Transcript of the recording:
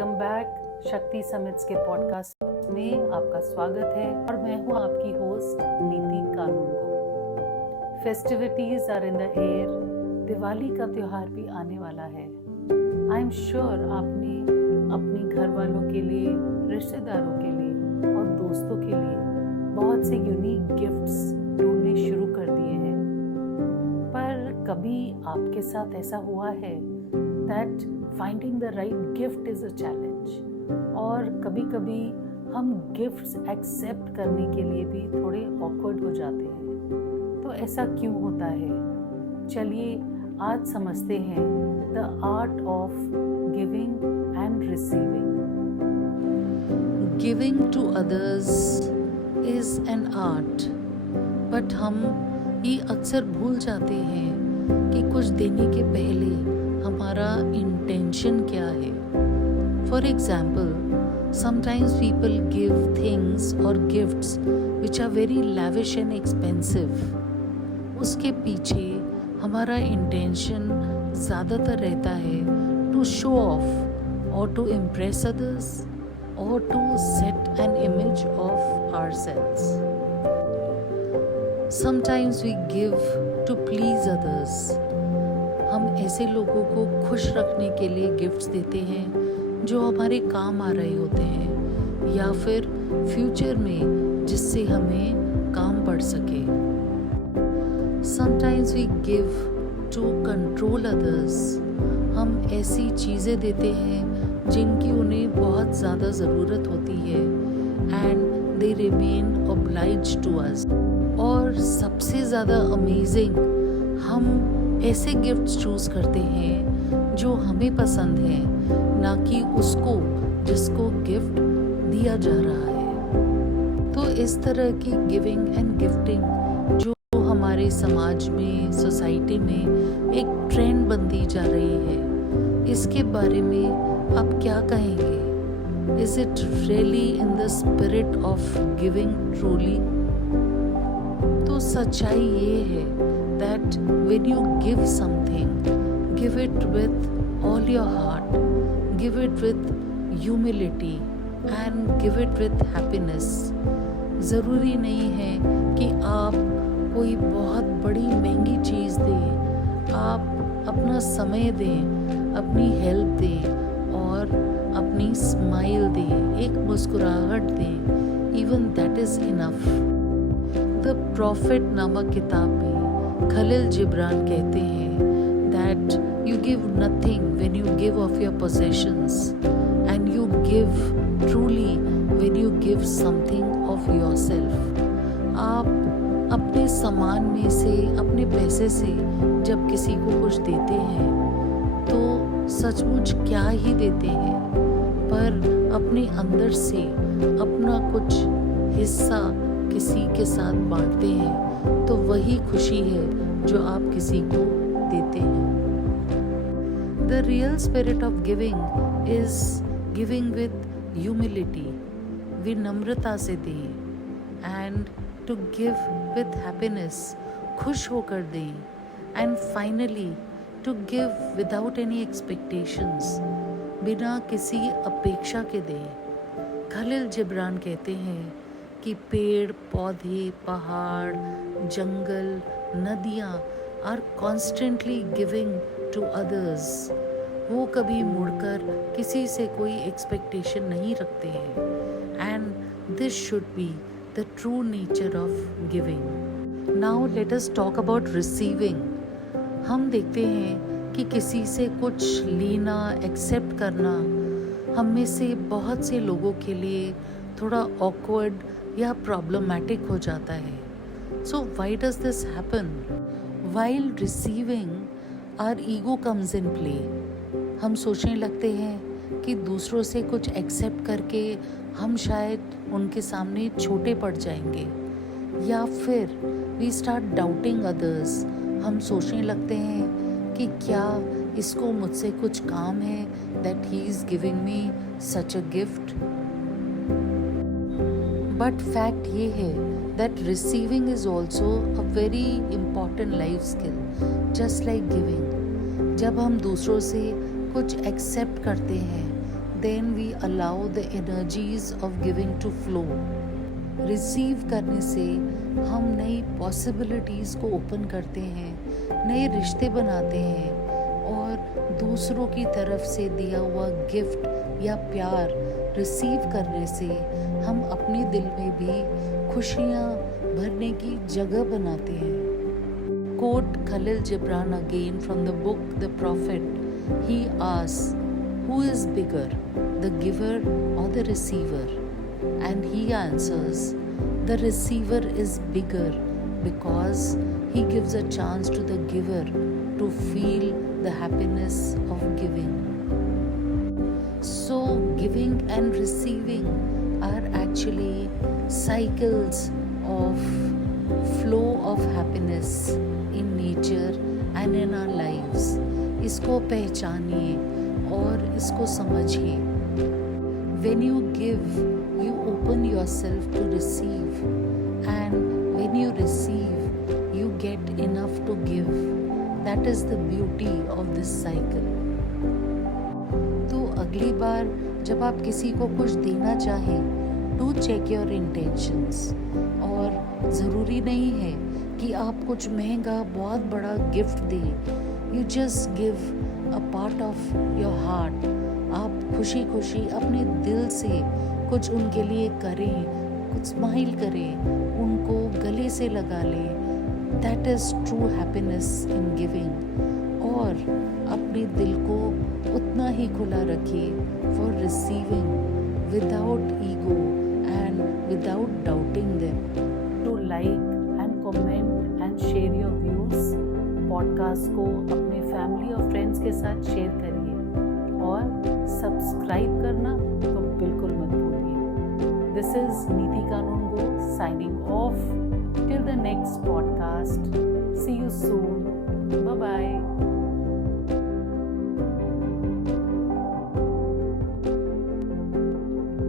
Welcome back शक्ति summits के podcast में आपका स्वागत है और मैं हूं आपकी host Neeti Kanungo. Festivities are in the air. Diwali का त्योहार भी आने वाला है। आई एम श्योर आपने अपने घर वालों के लिए, रिश्तेदारों के लिए और दोस्तों के लिए बहुत से यूनिक गिफ्ट्स ढूंढने शुरू कर दिए हैं। पर कभी आपके साथ ऐसा हुआ है that finding the right gift is a challenge, और कभी-कभी हम गिफ्ट्स एक्सेप्ट करने के लिए भी थोड़े awkward हो जाते हैं। तो ऐसा क्यों होता है? चलिए आज समझते हैं the art of giving and receiving. Giving to others is an art, but हम ये अक्सर भूल जाते हैं कि कुछ देने के पहले हमारा इंटेंशन क्या है। For example, sometimes people give things और gifts which are very lavish and expensive. उसके पीछे हमारा इंटेंशन ज़्यादातर रहता है टू शो ऑफ और टू इम्प्रेस अदर्स और to set an image of ourselves. Sometimes we give to please others. हम ऐसे लोगों को खुश रखने के लिए गिफ्ट्स देते हैं जो हमारे काम आ रहे होते हैं या फिर फ्यूचर में जिससे हमें काम पड़ सके। Sometimes we give to control others. हम ऐसी चीज़ें देते हैं जिनकी उन्हें बहुत ज़्यादा ज़रूरत होती है and they remain obliged to us. और सबसे ज़्यादा अमेजिंग, हम ऐसे गिफ्ट्स चूज़ करते हैं जो हमें पसंद है, ना कि उसको जिसको गिफ्ट दिया जा रहा है। तो इस तरह की गिविंग एंड गिफ्टिंग जो हमारे समाज में, सोसाइटी में एक ट्रेंड बनती जा रही है, इसके बारे में आप क्या कहेंगे? Is it really in the spirit of giving truly? तो सच्चाई ये है that when you give something, give it with all your heart, give it with humility and give it with happiness. ज़रूरी नहीं है कि आप कोई बहुत बड़ी महंगी चीज़ दें। आप अपना समय दें, अपनी हेल्प दें और अपनी स्माइल दें, एक मुस्कुराहट दें। Even that is enough. The Prophet नामक किताब में खलील जिब्रान कहते हैं that you give nothing when you give of your possessions and you give truly when you give something of yourself. आप अपने सामान में से, अपने पैसे से जब किसी को कुछ देते हैं तो सचमुच क्या ही देते हैं, पर अपने अंदर से अपना कुछ हिस्सा किसी के साथ बांटते हैं, तो वही खुशी है जो आप किसी को देते हैं। The real spirit of giving is giving with humility. विनम्रता से दें and to give with happiness, खुश होकर दें and finally to give without any expectations, बिना किसी अपेक्षा के दें। खलील जिब्रान कहते हैं कि पेड़, पौधे, पहाड़, जंगल, नदियाँ are constantly giving to others. वो कभी मुड़कर किसी से कोई एक्सपेक्टेशन नहीं रखते हैं and this should be the true nature of giving. Now let us talk about receiving. हम देखते हैं कि किसी से कुछ लेना, एक्सेप्ट करना हम में से बहुत से लोगों के लिए थोड़ा ऑकवर्ड या प्रॉब्लमैटिक हो जाता है। So why does this happen? While receiving our ego comes in play. हम सोचने लगते हैं कि दूसरों से कुछ एक्सेप्ट करके हम शायद उनके सामने छोटे पड़ जाएंगे, या फिर वी स्टार्ट डाउटिंग अदर्स। हम सोचने लगते हैं कि क्या इसको मुझसे कुछ काम है that he is giving me such a gift. But fact ये है that receiving is also a very important life skill, just like giving. जब हम दूसरों से कुछ एक्सेप्ट करते हैं, then we allow the energies of giving to flow. Receive करने से हम नई पॉसिबिलिटीज़ को ओपन करते हैं, नए रिश्ते बनाते हैं और दूसरों की तरफ से दिया हुआ गिफ्ट या प्यार रिसीव करने से हम अपने दिल में भी खुशियाँ भरने की जगह बनाते हैं. Quote Khalil Gibran again from the book The Prophet. He asks, who is bigger, the giver or the receiver? And he answers, the receiver is bigger because he gives a chance to the giver to feel the happiness of giving. So giving and receiving are actually cycles of flow of happiness in nature and in our lives. इसको पहचानिए और इसको समझिए. When you give, you open yourself to receive, and when you receive, you get enough to give. That is the beauty of this cycle. तो अगली बार जब आप किसी को कुछ देना चाहें, do check your intentions. और ज़रूरी नहीं है कि आप कुछ महंगा बहुत बड़ा गिफ्ट दें. You just give a part of your heart. आप खुशी खुशी अपने दिल से कुछ उनके लिए करें, कुछ स्माइल करें, उनको गले से लगा लें. That is true happiness in giving. और अपने दिल को उतना ही खुला रखिए for receiving without ego and without doubting them. To like and comment and share your views. Podcast को अपने फैमिली और फ्रेंड्स के साथ शेयर करिए और सब्सक्राइब करना तो बिल्कुल मत भूलिए. दिस इज नीति कानूनगो signing off till the next podcast. See you soon. Bye bye.